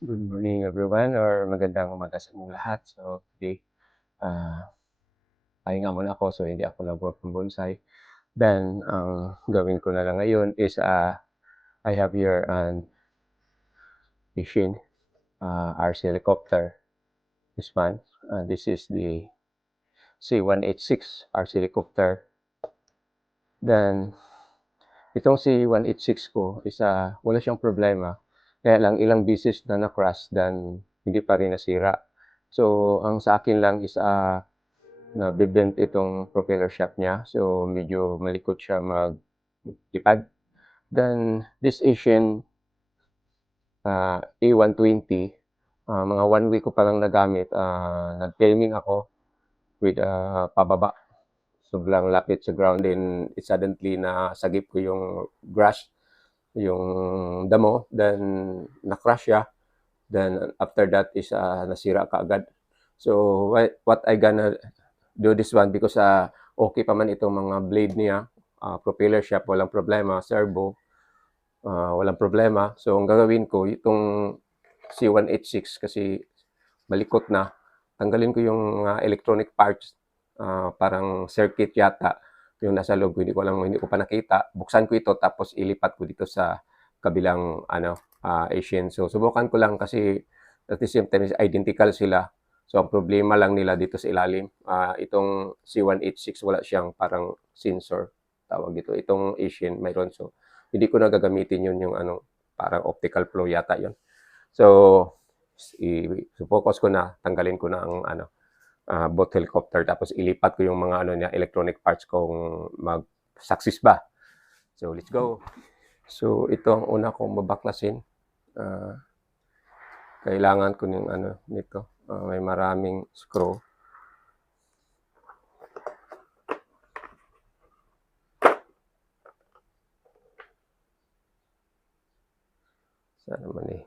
Good morning everyone or magandang umaga sa inyong lahat. So today, pahinga muna ako so hindi ako nag-work from bonsai. Then ang gawin ko na lang ngayon is, I have here an machine, RC helicopter. This one, this is the C186 RC helicopter. Then itong C186 ko is, wala siyang problema. Kaya lang ilang beses na na-crash then hindi pa rin nasira. So ang sa akin lang is, nabe-bent itong propeller shaft niya. So medyo malikot siya maglipad. Then this Asian A120, mga 1 week ko pa lang nagamit, nag-filming ako with pababa. Sobrang lapit sa ground, then suddenly nasagip ko yung grass, yung damo, then na-crash siya. Then after that is nasira kaagad. So what I gonna do this one because okay pa man itong mga blade niya, propeller shaft walang problema, servo walang problema. So ang gagawin ko itong C186 kasi malikot na, tanggalin ko yung mga electronic parts, parang circuit yata yung nasa loob ko, hindi ko pa nakita. Buksan ko ito tapos ilipat ko dito sa kabilang Asian. So subukan ko lang kasi at the same time is identical sila. So ang problema lang nila dito sa ilalim, itong C186 wala siyang parang sensor, tawag dito. Itong Asian mayroon. So hindi ko na gagamitin yun, yung parang optical flow yata yun. So focus ko na, tanggalin ko na ang both helicopter tapos ilipat ko yung mga niya, electronic parts kung mag-success ba. So let's go. So ito ang una kong babaklasin. Kailangan ko ng nito. May maraming screw. Saan naman eh?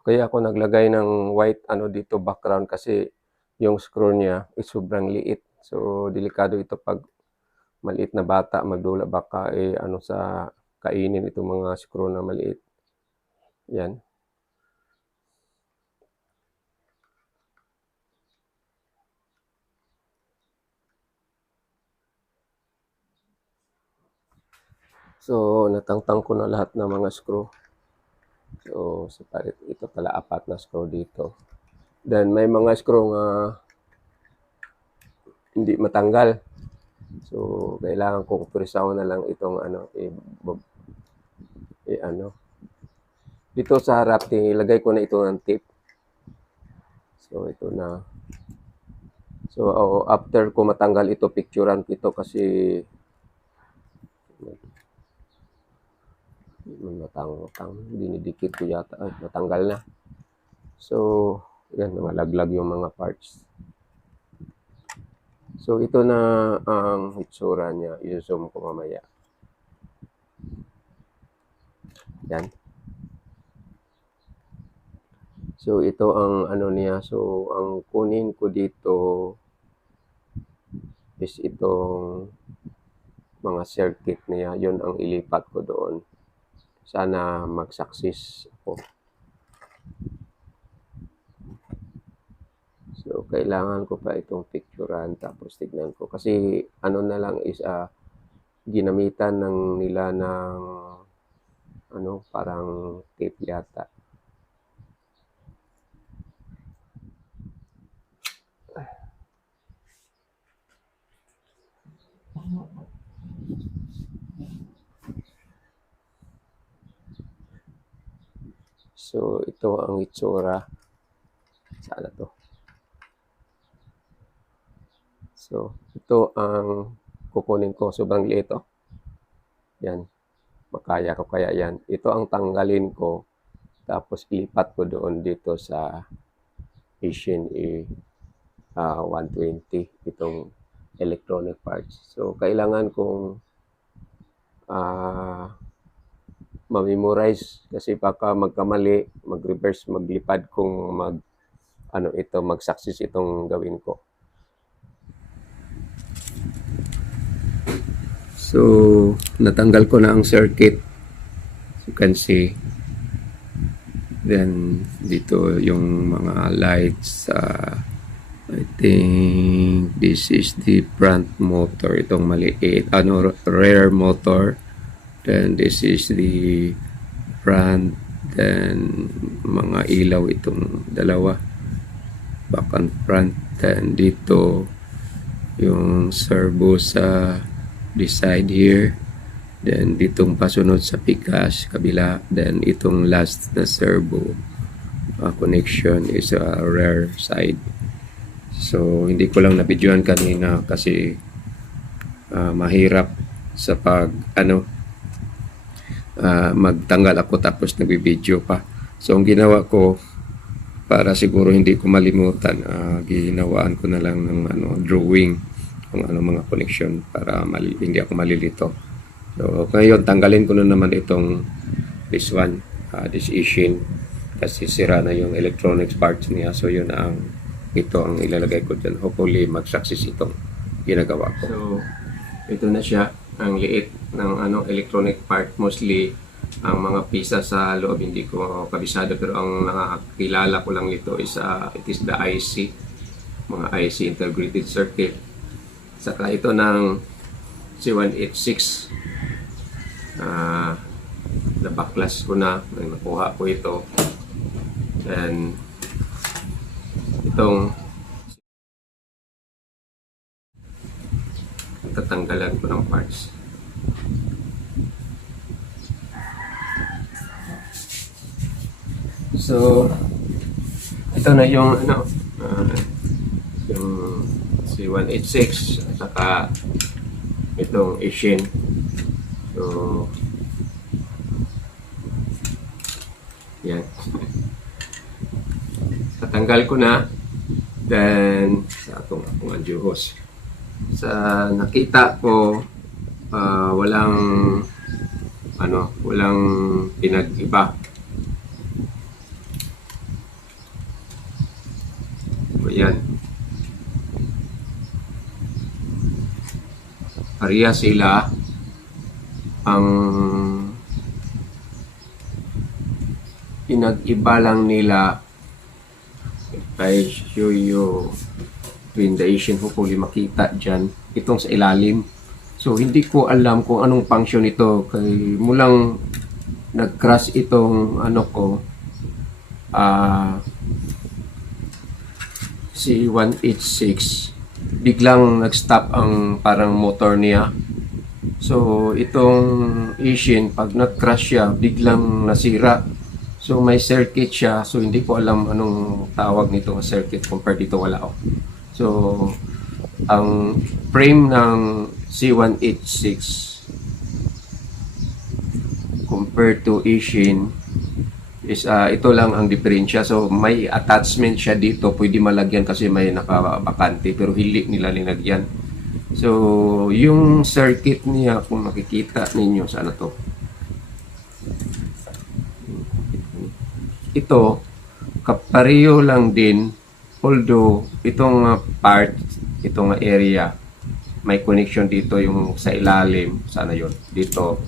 Kaya ako naglagay ng white dito background kasi yung screw niya is sobrang liit. So delikado ito pag maliit na bata magdula, baka sa kainin itong mga screw na maliit. Yan. So natangtang ko na lahat ng mga screw. So separate ito pala, 4 na screw dito. Then may mga screw nga hindi matanggal. So kailangan kong presaw na lang itong dito sa harap, ilagay ko na ito ng tape. So ito na. So after ko matanggal ito, picturean ko ito kasi dinidikit ko yata. Ay, natanggal na. So yan, malaglag yung mga parts. So ito na ang itsura niya. I-zoom ko mamaya. Yan. So ito ang niya. So ang kunin ko dito is itong mga circuit niya. Yun ang ilipat ko doon. Sana mag-success ako. So kailangan ko pa itong picturean tapos tignan ko. Kasi na lang is ginamitan nila ng parang tape yata. So ito ang itsura. Sana to. So ito ang kukunin ko. Sobrang liit oh. Yan. Makaya ko kaya yan. Ito ang tanggalin ko. Tapos ilipat ko doon dito sa Asian A120. Itong electronic parts. So kailangan kong ma-memorize kasi baka magkamali, mag-reverse, maglipad kung mag-success itong gawin ko. So, natanggal ko na ang circuit. As you can see. Then, dito yung mga lights. I think this is the front motor. Itong maliit. Rear motor. Then, this is the front. Then, mga ilaw itong dalawa. Back and front. Then, dito yung servo sa this side here. Then, ditong pasunod sa pikas, kabila. Then, itong last na servo connection is a rear side. So, hindi ko lang nabidyoan kanina kasi mahirap sa magtanggal ako tapos nagbibideo pa. So, ang ginawa ko, para siguro hindi ko malimutan, ginawaan ko na lang ng drawing kung mga connection para hindi ako malilito. So, ngayon, tanggalin ko na naman itong this one, this Ishin, kasi sira na yung electronics parts niya. So, yun ito ang ilalagay ko dyan. Hopefully, mag-success itong ginagawa ko. So, ito na siya, ang liit ng electronic part. Mostly, ang mga pisa sa loob, hindi ko kabisado, pero ang nakakilala ko lang ito is it is the IC, mga IC integrated circuit. Saka ito ng C186. Nabaklas ko na, nakuha ko ito. And itong tatanggalan ko ng parts. So, ito na yung yung C186 at saka itong Ishin. So, yan. Tatanggal ko na. Then, sa atong anjuhos. Sa nakita ko, walang pinag-iba. So, yan. Pareha sila. Ang pinag-iba lang nila, if I show you between the Ishin, hopefully makita dyan, itong sa ilalim. So, hindi ko alam kung anong function ito. Kaya mulang nag-crash itong C186, biglang nag-stop ang parang motor niya. So, itong Ishin, pag nag-crash siya, biglang nasira. So, may circuit siya. So, hindi ko alam anong tawag nito na circuit compared dito, wala ako. So, ang frame ng C186 compared to Ishin is ito lang ang diferensya. So, may attachment siya dito. Pwede malagyan kasi may nakabakante pero hindi nila linagyan. So, yung circuit niya, kung makikita ninyo, sana to. Ito, kapareho lang din, although itong part, itong area, may connection dito yung sa ilalim, sana yun, dito.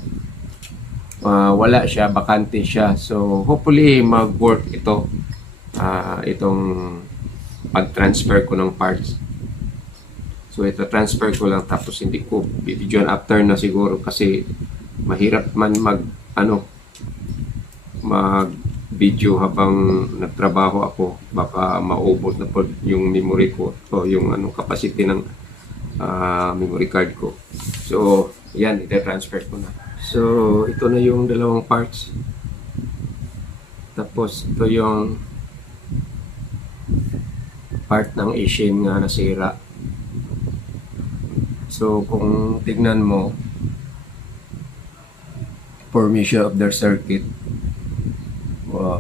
Wala siya, bakante siya. So, hopefully, mag-work ito, itong pag-transfer ko ng parts. So, ito transfer ko lang tapos hindi ko video after na siguro kasi mahirap man mag-video habang nagtrabaho ako. Baka maubos na po yung memory ko o yung capacity ng memory card ko. So, yan, ita-transfer ko na. So, ito na yung dalawang parts. Tapos, ito yung part ng Ishin nga nasira. So, kung tignan mo, formation of their circuit,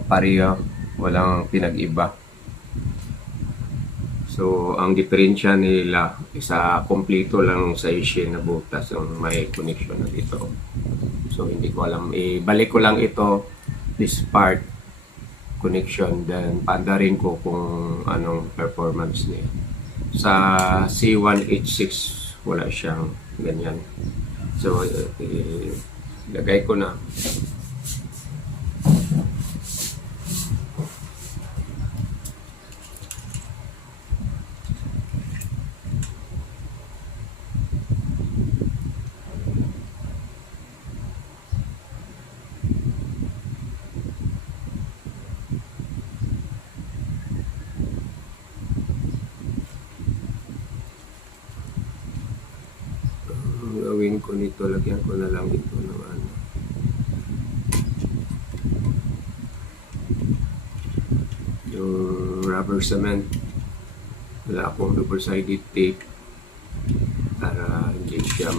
pareha, walang pinag-iba. So, ang diferensya nila, isa kompleto lang sa Ishin na butas yung may connection na dito. So, hindi ko alam. Ibalik ko lang ito, this part, connection, then paandarin ko kung anong performance niya. Sa C186, wala siyang ganyan. So, lagay ko na. Gawin ko nito, lagyan ko na lang ito ng ano. Yung rubber cement. Wala akong double-sided tape para hindi siya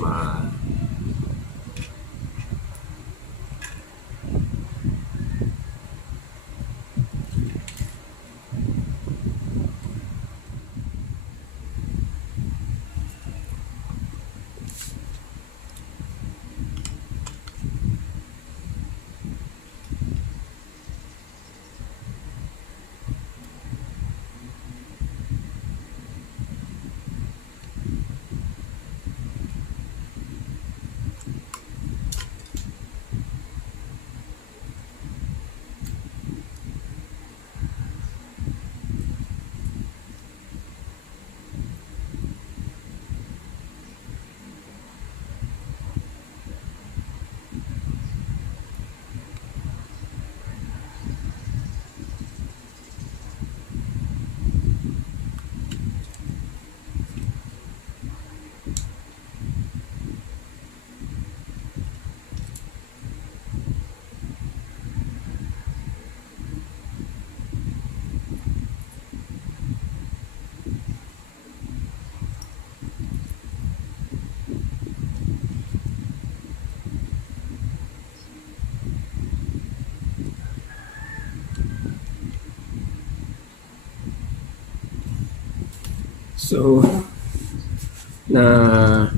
So,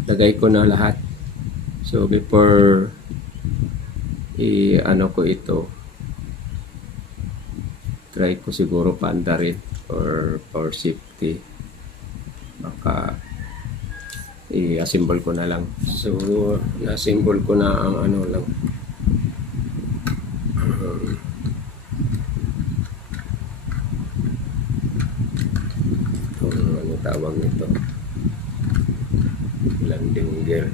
lagay ko na lahat. So, before ano ko ito, try ko siguro paanda rin for safety. Baka i-assemble ko na lang. So, na-assemble ko na ang ano lang. Ano tawag nito? Landing gear.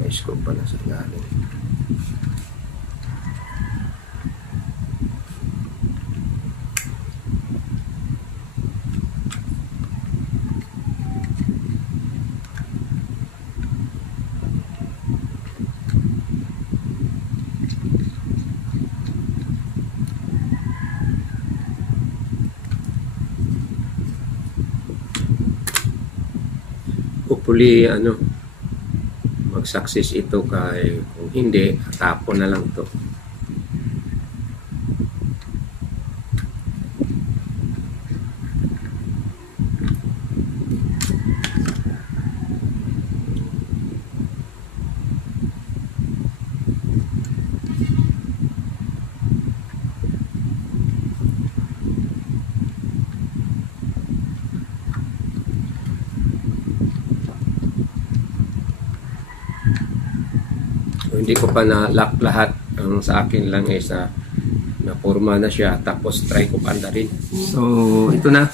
May scope pa na sa ilalim. Hopefully, mag-success ito, kay kung hindi, tapon na lang ito. Hindi ko pa na-lock lahat. Ang sa akin lang is na-forma na siya, tapos try ko pa rin. So, ito na.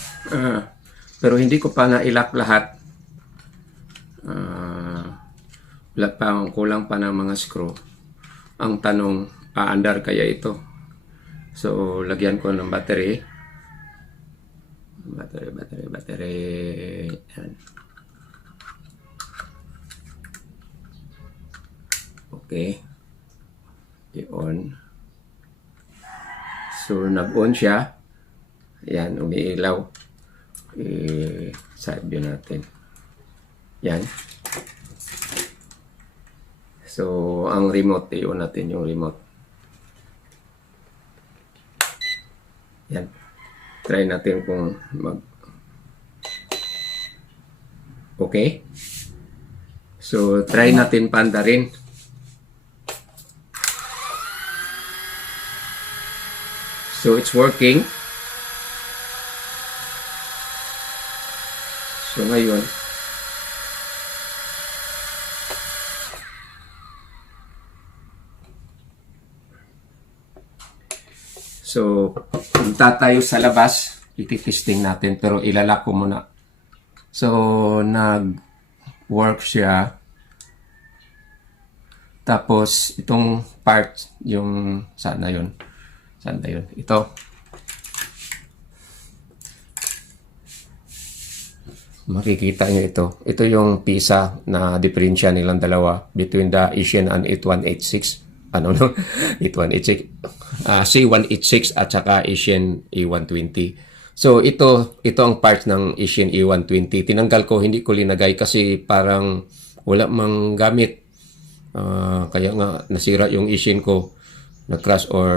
Pero hindi ko pa na-lock lahat. Wala pa, kulang pa ng mga screw. Ang tanong, aandar kaya ito? So, lagyan ko ng battery. Battery. Yan. Okay. I-on. So, nag-on siya. Yan, umiilaw. Side view natin. Yan. So, ang remote, i-on natin yung remote. Yan. Try natin kung okay. So, try natin paandarin. So, it's working. So, ngayon, so, punta tayo sa labas. Ititesting natin, pero ilalak ko muna. So, nag-work siya. Tapos, itong part, yung, saan na yun? Saan na yun? Ito. Makikita nyo ito. Ito yung PISA na diferensya nilang dalawa between the Asian and 8186. Ano no? 8186. C186 at saka Asian A120. So ito ang part ng Asian A120. Tinanggal ko, hindi ko linagay kasi parang wala mang gamit. Kaya nga nasira yung Asian ko, nag-crash or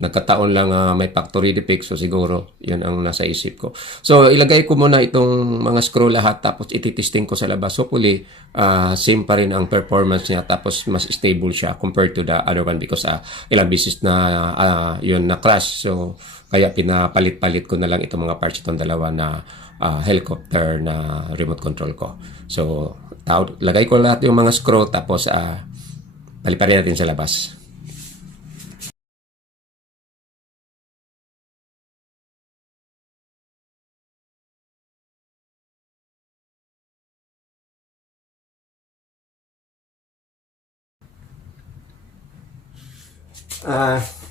nagkataon lang may factory defect, so siguro yun ang nasa isip ko. So ilagay ko muna itong mga screw lahat tapos ititesting ko sa labas. Hopefully same pa rin ang performance niya tapos mas stable siya compared to the other one because ilang beses na yun na crash. So kaya pinapalit-palit ko na lang itong mga parts itong dalawa na helicopter na remote control ko. So lagay ko lahat yung mga screw tapos paliparin natin sa labas.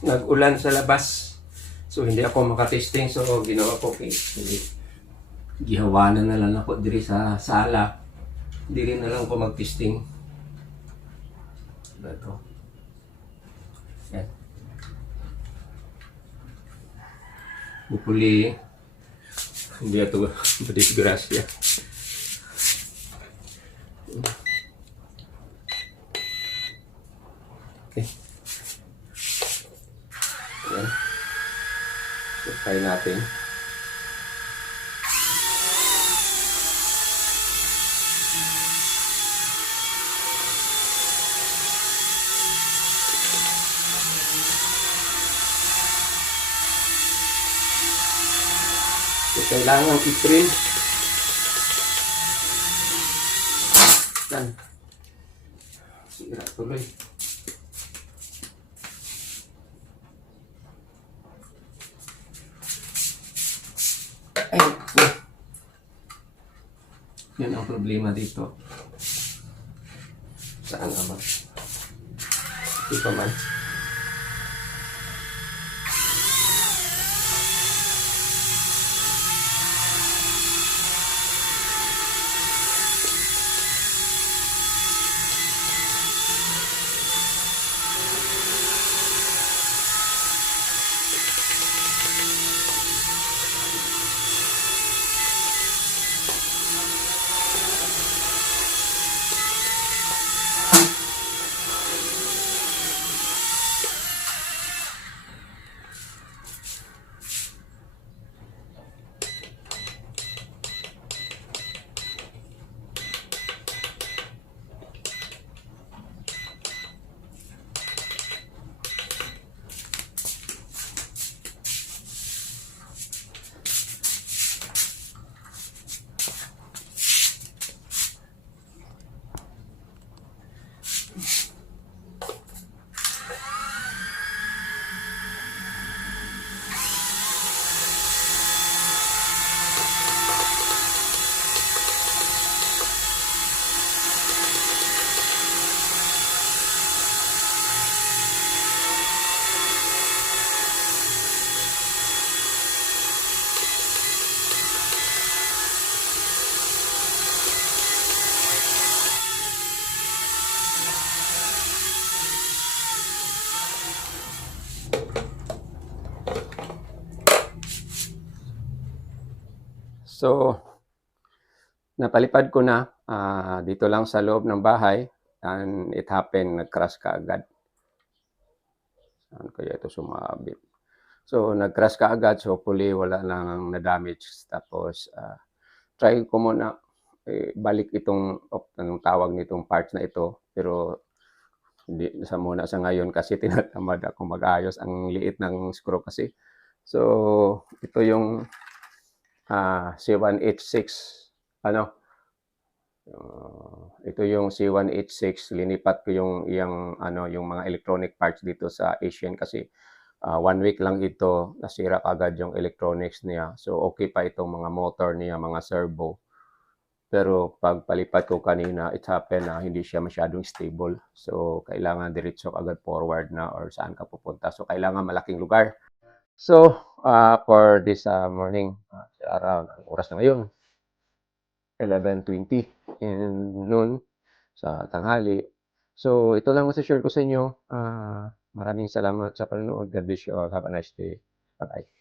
Nag-ulan sa labas. So, hindi ako makatesting. So, ginawa ko gihawanan na lang ako diri sa sala. Diri na lang ako mag-testing. Ito. Yan. Hopefully, hindi ito madisgrasya. Okay. Yan. So, try natin. So, kailangan i-trim. Yan. Sira tuloy. Ay, yun ang problema dito. Saan naman? Ito man. So, napalipad ko na dito lang sa loob ng bahay. and it happened nag-crash kaagad. Saan kaya ito sumabit? So, nag-crash kaagad, so hopefully wala ng na-damage. Tapos, try ko muna balik itong anong tawag nitong parts na ito, pero hindi muna sa ngayon kasi tinatamad akong mag-ayos, ang liit ng screw kasi. So, ito yung C1H6 ano, ito yung C1H6, linipat ko yung yung mga electronic parts dito sa Asian kasi 1 week lang ito, nasira kaagad yung electronics niya. So, okay pa itong mga motor niya, mga servo. Pero pagpalipat ko kanina, it happened na hindi siya masyadong stable. So, kailangan diretso agad forward na or saan ka pupunta. So, kailangan malaking lugar. So, for this morning, around ang oras na ngayon, 11:20 in noon sa tanghali. So, ito lang share ko sa inyo. Maraming salamat sa panonood. God bless you all. Have a nice day. Bye-bye.